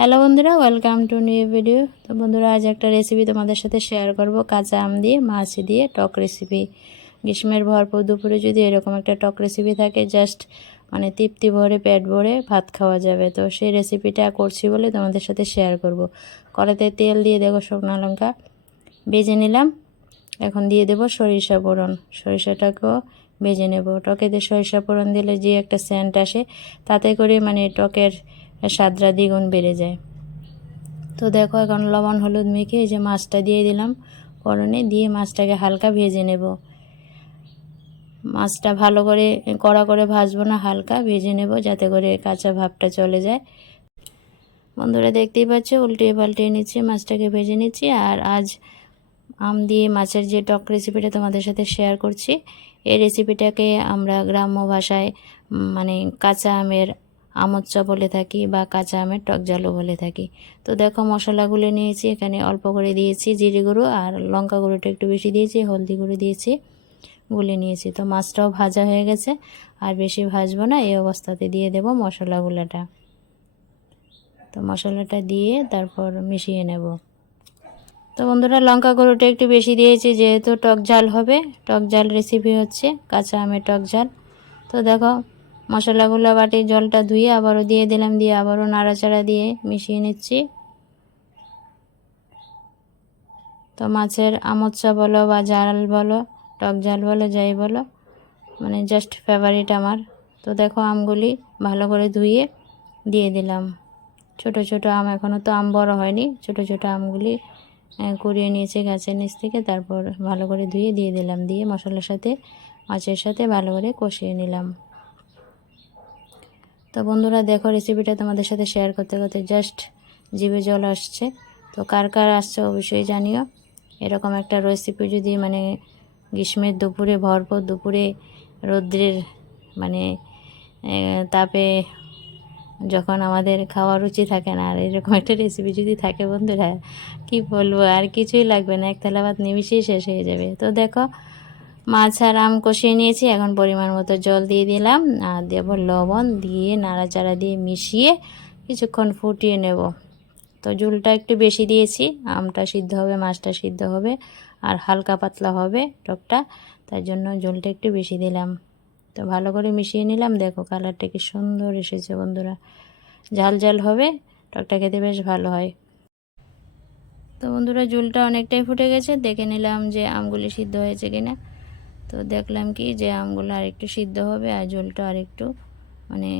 Hello বন্ধুরা welcome to new video তো বন্ধুরা, আজ একটা রেসিপি তোমাদের সাথে শেয়ার করব। কাঁচা আম দিয়ে, মাছ দিয়ে টক রেসিপি গ্রীষ্মের ভরপুর দুপুরে যদি এরকম একটা টক রেসিপি থাকে জাস্ট মানে তৃপ্তি ভরে, পেট ভরে ভাত খাওয়া যাবে। তো সেই রেসিপিটা করছি বলে তোমাদের সাথে শেয়ার করব। কড়াতে তেল দিয়ে দেখো শুকনো লঙ্কা। বেজে নিলাম। এখন দিয়ে দেব সরিষা ফোড়ন। সরিষাটাকেও বেজে নেব। টকেতে সরিষা ফোড়ন দিলে যে একটা সেন্ট আসে, তাতে করে মানে টকের স্বাদটা দ্বিগুণ বেড়ে যায়। তো দেখো, এখন লবণ, হলুদ মেখে এই যে মাছটা দিয়ে দিলাম। ফোড়নে দিয়ে মাছটাকে হালকা ভেজে নেব। মাছটা ভালো করে, কড়া করে ভাজবো না, হালকা ভেজে নেব যাতে করে কাঁচা ভাবটা চলে যায়। বন্ধুরা, দেখতেই পাচ্ছ উল্টিয়ে পাল্টিয়ে নিচ্ছি, মাছটাকে ভেজে নিচ্ছি। আর আজ আম দিয়ে মাছের যে টক রেসিপিটা তোমাদের সাথে শেয়ার করছি, এই রেসিপিটাকে আমরা গ্রাম্য ভাষায় মানে কাঁচা আমের আমচ্চা বলে থাকি বা কাঁচা আমের টক জালও বলে থাকি। তো দেখো মশলাগুলো নিয়েছি, এখানে অল্প করে দিয়েছি জিরে গুঁড়ো আর লঙ্কা গুঁড়োটা একটু বেশি দিয়েছি, হলদি গুঁড়ো দিয়েছি, গুলে নিয়েছি। তো মাছটাও ভাজা হয়ে গেছে আর বেশি ভাজবো না, এই অবস্থাতে দিয়ে দেব মশলাগুলোটা। তো মশলাটা দিয়ে তারপর মিশিয়ে নেব। তো বন্ধুরা লঙ্কা গুঁড়োটা একটু বেশি দিয়েছি, যেহেতু টক ঝাল হবে, টক ঝাল রেসিপি হচ্ছে, কাঁচা আমের টক ঝাল। তো দেখো মশলাগুলো বাটি জলটা ধুয়ে আবারও দিয়ে দিলাম, দিয়ে আবারও নাড়াচাড়া দিয়ে মিশিয়ে নিচ্ছি। তো মাছের আমচ্চা বলো বা জাল বলো, টক জাল বলো, যাই বলো মানে জাস্ট ফেভারিট আমার। তো দেখো আমগুলি ভালো করে ধুয়ে দিয়ে দিলাম। ছোট ছোট আম এখনও তো আম বড় হয়নি, ছোট ছোট আমগুলি কুড়িয়ে নিয়েছে গাছের নিচ থেকে, তারপর ভালো করে ধুয়ে দিয়ে দিলাম, দিয়ে মশলার সাথে, মাছের সাথে ভালো করে কষিয়ে নিলাম। তো বন্ধুরা, দেখো রেসিপিটা তোমাদের সাথে শেয়ার করতে করতে জাস্ট জিভে জল আসছে। তো কার কার আসছে অবশ্যই জানিও। এরকম একটা রেসিপি যদি মানে গ্রীষ্মের দুপুরে, ভরপুর দুপুরে, রৌদ্রের মানে তাপে যখন আমাদের খাওয়ার রুচি থাকে না, আর এরকম একটা রেসিপি যদি থাকে বন্ধুরা, কি বলব? আর কিছুই লাগবে না, এক থালা ভাত নিমিশেই শেষ হয়ে যাবে। তো দেখো মাছ আর আম কষিয়ে নিয়েছি, এখন পরিমাণ মতো জল দিয়ে দিলাম, আর দেব লবণ দিয়ে নাড়াচাড়া দিয়ে মিশিয়ে কিছুক্ষণ ফুটিয়ে নেব। তো জুলটা একটু বেশি দিয়েছি, আমটা সিদ্ধ হবে, মাছটা সিদ্ধ হবে, আর হালকা পাতলা হবে টকটা, তার জন্য ঝোলটা একটু বেশি দিলাম। তো ভালো করে মিশিয়ে নিলাম, দেখো কালারটা কি সুন্দর এসেছে বন্ধুরা। ঝাল ঝাল হবে, টকটা খেতে বেশ ভালো হয়। তো বন্ধুরা জুলটা অনেকটাই ফুটে গেছে, দেখে নিলাম যে আমগুলি সিদ্ধ হয়েছে কিনা। তো দেখলাম কি যে আমগুলো আর একটু সিদ্ধ হবে আর ঝোলটা আর একটু মানে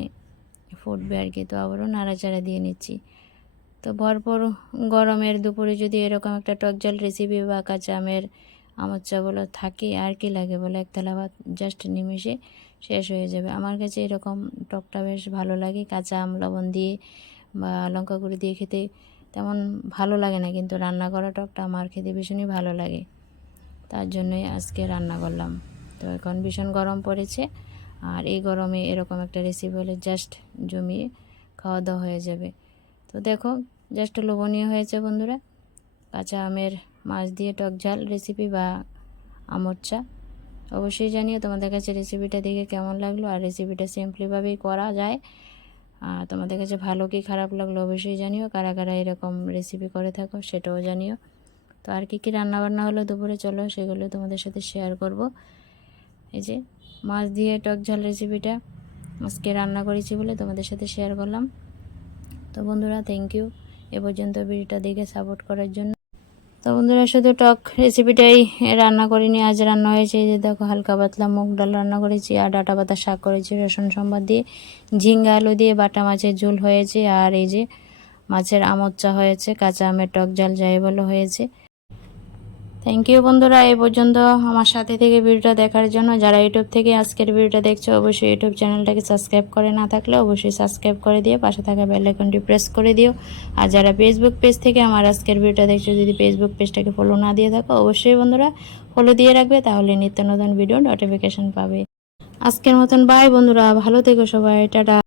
ফুটবে আর কি। তো আবারও নাড়াচাড়া দিয়ে নিচ্ছি। তো ভরপুর গরমের দুপুরে যদি এরকম একটা টক জল রেসিপি বা কাঁচা আমের আমার চাগুলো থাকে, আর কি লাগে বলে? এক থালা ভাত জাস্ট নিমিশে শেষ হয়ে যাবে। আমার কাছে এরকম টকটা বেশ ভালো লাগে। কাঁচা আম, লবণ দিয়ে বা লঙ্কা গুঁড়ি দিয়ে খেতে তেমন ভালো লাগে না, কিন্তু রান্না করা টকটা আমার খেতে ভীষণই ভালো লাগে। তার জন্যই আজকে রান্না করলাম। তো এখন ভীষণ গরম পড়েছে, আর এই গরমে এরকম একটা রেসিপি হলে জাস্ট জমিয়ে খাওয়া দাওয়া হয়ে যাবে। তো দেখো জাস্ট লোভনীয় হয়েছে বন্ধুরা। কাঁচা আমের মাছ দিয়ে টক ঝাল রেসিপি বা আমর চা। অবশ্যই জানিও তোমাদের কাছে রেসিপিটা দেখে কেমন লাগল, আর রেসিপিটা সিম্পলিভাবেই করা যায়। আর তোমাদের কাছে ভালো কি খারাপ লাগল অবশ্যই জানিও। কারা কারা এরকম রেসিপি করে থাকো সেটাও জানিও। তো আর কী কী রান্নাবান্না হলো দুপুরে চলো সেগুলো তোমাদের সাথে শেয়ার করব। এই যে মাছ দিয়ে টক ঝাল রেসিপিটা আজকে রান্না করেছি বলে তোমাদের সাথে শেয়ার করলাম। তো বন্ধুরা থ্যাংক ইউ এ পর্যন্ত ভিডিওটা দেখে সাপোর্ট করার জন্য। তো বন্ধুরা, শুধু টক রেসিপিটাই রান্না করিনি, আজ রান্না হয়েছে যে দেখো, হালকা পাতলা মুগ ডাল রান্না করেছি, আর ডাটা পাতা শাক করেছি, রসুন সম্বাদ দিয়ে ঝিঙ্গা আলু দিয়ে, বাটা মাছের ঝোল হয়েছে, আর এই যে মাছের আমচ্চা হয়েছে, কাঁচা আমের টক জাল যাই বলো, হয়েছে। থ্যাংক ইউ বন্ধুরা। এই পর্যন্ত আমার সাথে থেকে ভিডিওটা দেখার জন্য যারা ইউটিউব থেকে আজকের ভিডিওটা দেখছ, অবশ্যই ইউটিউব চ্যানেলটাকে সাবস্ক্রাইব করে না থাকলে অবশ্যই সাবস্ক্রাইব করে দিয়ে পাশে থাকা বেল আইকনটি প্রেস করে দিও। আর যারা ফেসবুক পেজ থেকে আমার আজকের ভিডিওটা দেখছ, যদি ফেসবুক পেজটাকে ফলো না দিয়ে থাকো, অবশ্যই বন্ধুরা ফলো দিয়ে রাখবে, তাহলে নিত্য নতুন ভিডিও নোটিফিকেশন পাবে। আজকের মতন বাই বন্ধুরা। ভালো থেকো সবাই। টাটা।